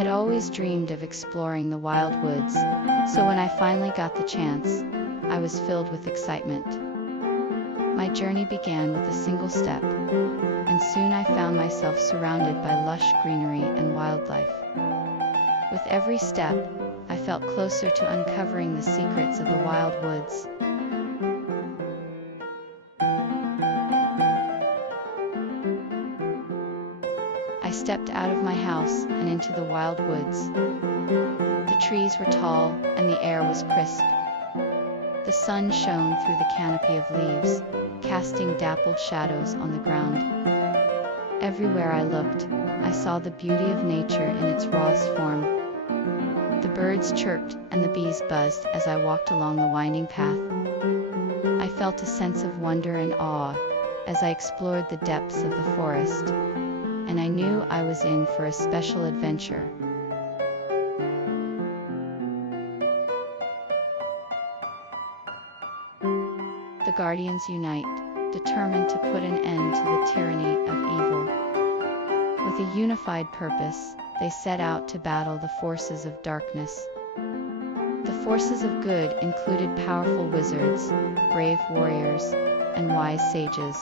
had always dreamed of exploring the wild woods, so when I finally got the chance, I was filled with excitement. My journey began with a single step, and soon I found myself surrounded by lush greenery and wildlife. With every step, I felt closer to uncovering the secrets of the wild woods. I stepped out of my house and into the wild woods. The trees were tall and the air was crisp. The sun shone through the canopy of leaves, casting dappled shadows on the ground. Everywhere I looked, I saw the beauty of nature in its rawest form. The birds chirped and the bees buzzed as I walked along the winding path. I felt a sense of wonder and awe as I explored the depths of the forest, and I knew I was in for a special adventure. The Guardians unite, determined to put an end to the tyranny of evil. With a unified purpose, they set out to battle the forces of darkness. The forces of good included powerful wizards, brave warriors, and wise sages,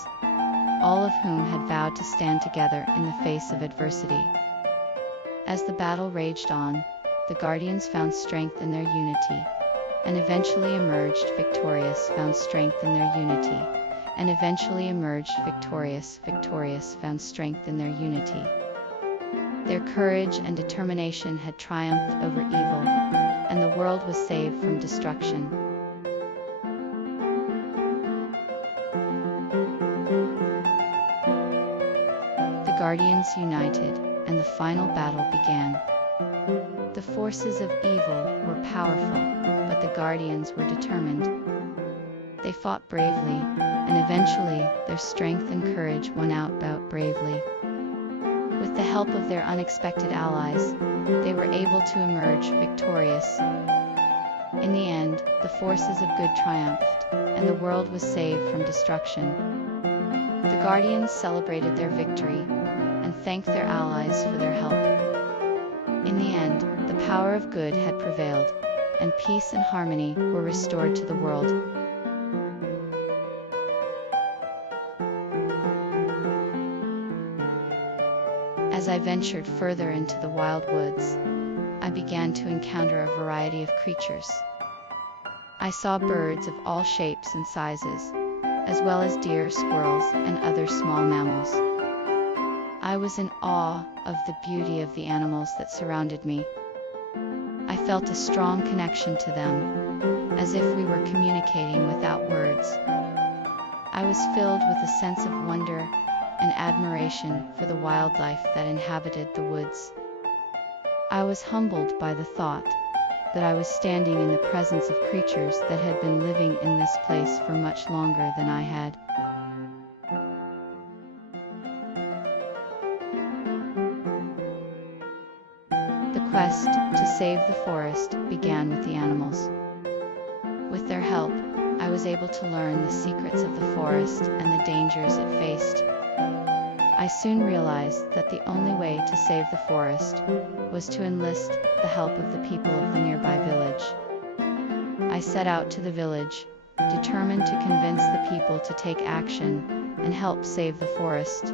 all of whom had vowed to stand together in the face of adversity. As the battle raged on, the Guardians found strength in their unity, and eventually emerged victorious, found strength in their unity, and eventually emerged victorious, found strength in their unity. Their courage and determination had triumphed over evil, and the world was saved from destruction. The Guardians united, and the final battle began. The forces of evil were powerful, but the Guardians were determined. They fought bravely, and eventually their strength and courage won out bravely. With the help of their unexpected allies, they were able to emerge victorious. In the end, the forces of good triumphed, and the world was saved from destruction. The Guardians celebrated their victory, and thanked their allies for their help. In the end, the power of good had prevailed, and peace and harmony were restored to the world. As I ventured further into the wild woods, I began to encounter a variety of creatures. I saw birds of all shapes and sizes, as well as deer, squirrels, and other small mammals. I was in awe of the beauty of the animals that surrounded me. I felt a strong connection to them, as if we were communicating without words. I was filled with a sense of wonder and admiration for the wildlife that inhabited the woods. I was humbled by the thought that I was standing in the presence of creatures that had been living in this place for much longer than I had. The quest to save the forest began with the animals. With their help, I was able to learn the secrets of the forest and the dangers it faced. I soon realized that the only way to save the forest was to enlist the help of the people of the nearby village. I set out to the village, determined to convince the people to take action and help save the forest.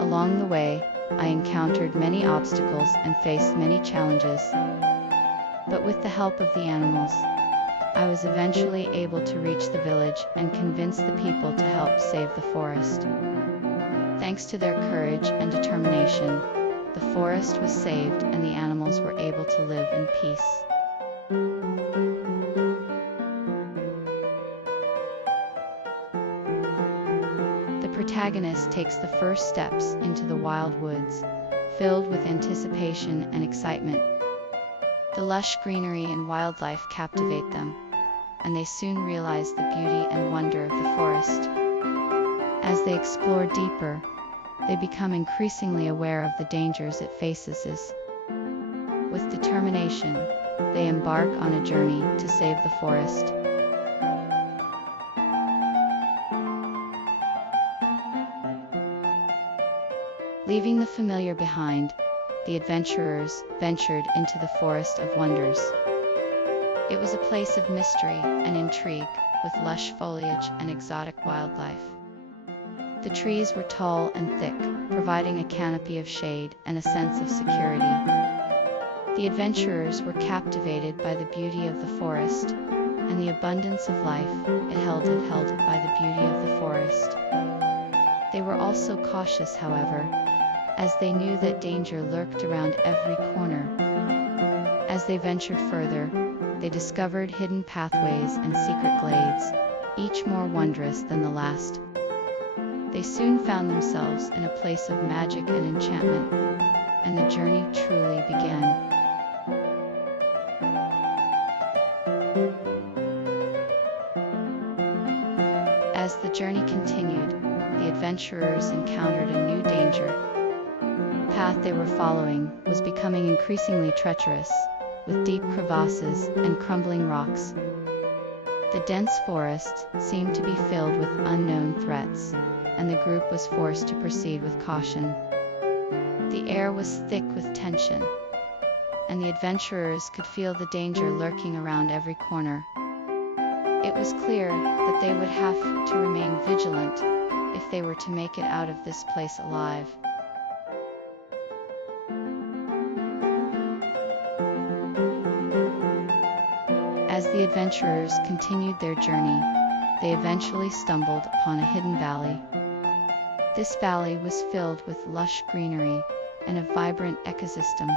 Along the way, I encountered many obstacles and faced many challenges. But with the help of the animals, I was eventually able to reach the village and convince the people to help save the forest. Thanks to their courage and determination, the forest was saved and the animals were able to live in peace. The protagonist takes the first steps into the wild woods, filled with anticipation and excitement. The lush greenery and wildlife captivate them, and they soon realize the beauty and wonder of the forest. As they explore deeper, they become increasingly aware of the dangers it faces. With determination, they embark on a journey to save the forest. Leaving the familiar behind, the adventurers ventured into the Forest of Wonders. It was a place of mystery and intrigue, with lush foliage and exotic wildlife. The trees were tall and thick, providing a canopy of shade and a sense of security. The adventurers were captivated by the beauty of the forest and the abundance of life it held by the beauty of the forest. They were also cautious, however, as they knew that danger lurked around every corner. As they ventured further, they discovered hidden pathways and secret glades, each more wondrous than the last. They soon found themselves in a place of magic and enchantment, and the journey truly began. As the journey continued, the adventurers encountered a new danger. The path they were following was becoming increasingly treacherous, with deep crevasses and crumbling rocks. The dense forest seemed to be filled with unknown threats, and the group was forced to proceed with caution. The air was thick with tension, and the adventurers could feel the danger lurking around every corner. It was clear that they would have to remain vigilant if they were to make it out of this place alive. As the adventurers continued their journey, they eventually stumbled upon a hidden valley. This valley was filled with lush greenery and a vibrant ecosystem.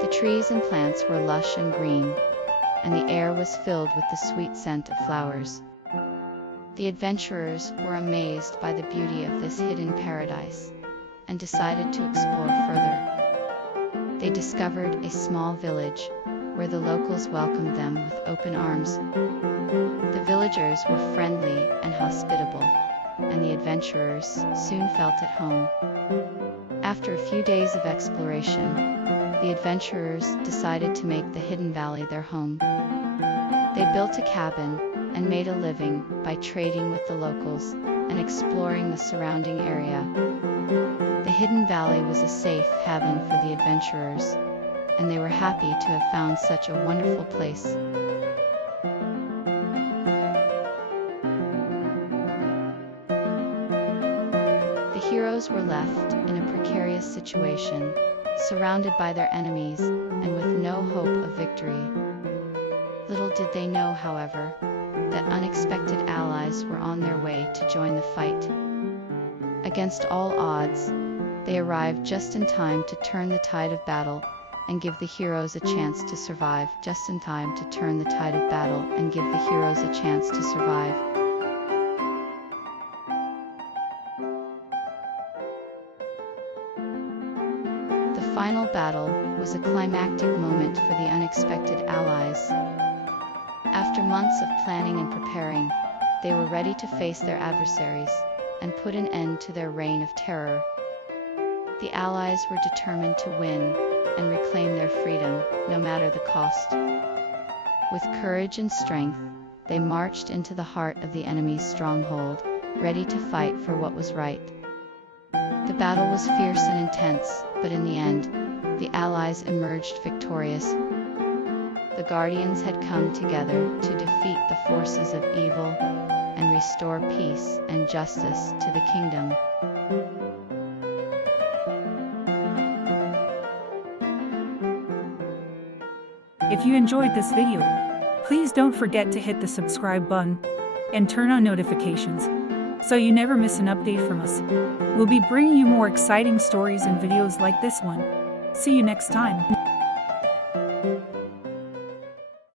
The trees and plants were lush and green, and the air was filled with the sweet scent of flowers. The adventurers were amazed by the beauty of this hidden paradise and decided to explore further. They discovered a small village where the locals welcomed them with open arms. The villagers were friendly and hospitable, and the adventurers soon felt at home. After a few days of exploration, the adventurers decided to make the hidden valley their home. They built a cabin and made a living by trading with the locals and exploring the surrounding area. The hidden valley was a safe haven for the adventurers, and they were happy to have found such a wonderful place. The heroes were left in a precarious situation, surrounded by their enemies and with no hope of victory. Little did they know, however, that unexpected allies were on their way to join the fight. Against all odds, they arrived just in time to turn the tide of battle and give the heroes a chance to survive. The final battle was a climactic moment for the unexpected allies. After months of planning and preparing, they were ready to face their adversaries and put an end to their reign of terror. The allies were determined to win and reclaim their freedom, no matter the cost. With courage and strength, they marched into the heart of the enemy's stronghold, ready to fight for what was right. The battle was fierce and intense, but in the end, the allies emerged victorious. The Guardians had come together to defeat the forces of evil and restore peace and justice to the kingdom. If you enjoyed this video, please don't forget to hit the subscribe button and turn on notifications so you never miss an update from us. We'll be bringing you more exciting stories and videos like this one. See you next time.